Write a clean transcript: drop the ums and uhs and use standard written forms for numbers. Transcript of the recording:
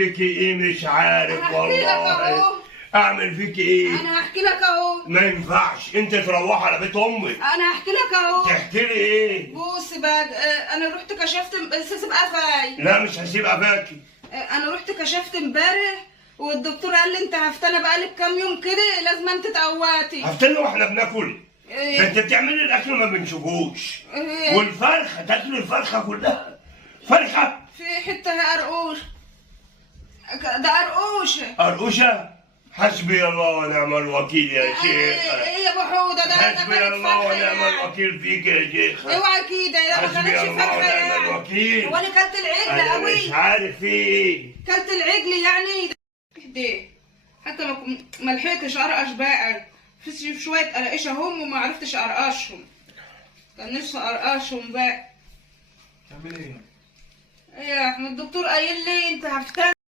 فيكي ايه مش عارف انا هحكي لك والله. اهو. اعمل فيكي ايه؟ انا هحكي لك اهو. ما ينفعش انت تروح على بيت امك. انا هحكي لك اهو. تحكي لي ايه؟ بص بقى، انا رحت كشفت بس سيب قفاي. لا مش هسيب اباكي. انا رحت كشفت امبارح والدكتور قال لي انت هفتنى بقالك كام يوم كده لازم انت تقواتي. هفتنى واحنا بناكل؟ ده إيه؟ انت بتعملي الاكل ما بنشوفوش. إيه؟ والفرخه تاكلي الفرخه كلها. فرخه في حته قرقوش. ده قرقوشه. قرقوشه. حسبي الله ونعم الوكيل يا شيخ. ايه يا ابو حوده ده حسبي كانت الله فرخه ونعم يعني. الوكيل فيك يا شيخ. اوعى كده ده ما حسبي كانتش الله فرخه ونعم يعني. الوكيل. هو انا كلت العجل انا قوي. مش عارف في ايه. كلت العجل يعني. اهدي حتى ما لحقتش ارقش بقى. في شويه قرقشه هم وما عرفتش ارقشهم. كان نفسي ارقشهم بقى. تعمل ايه؟ ايه يا احمد الدكتور قايل لي انت هفتن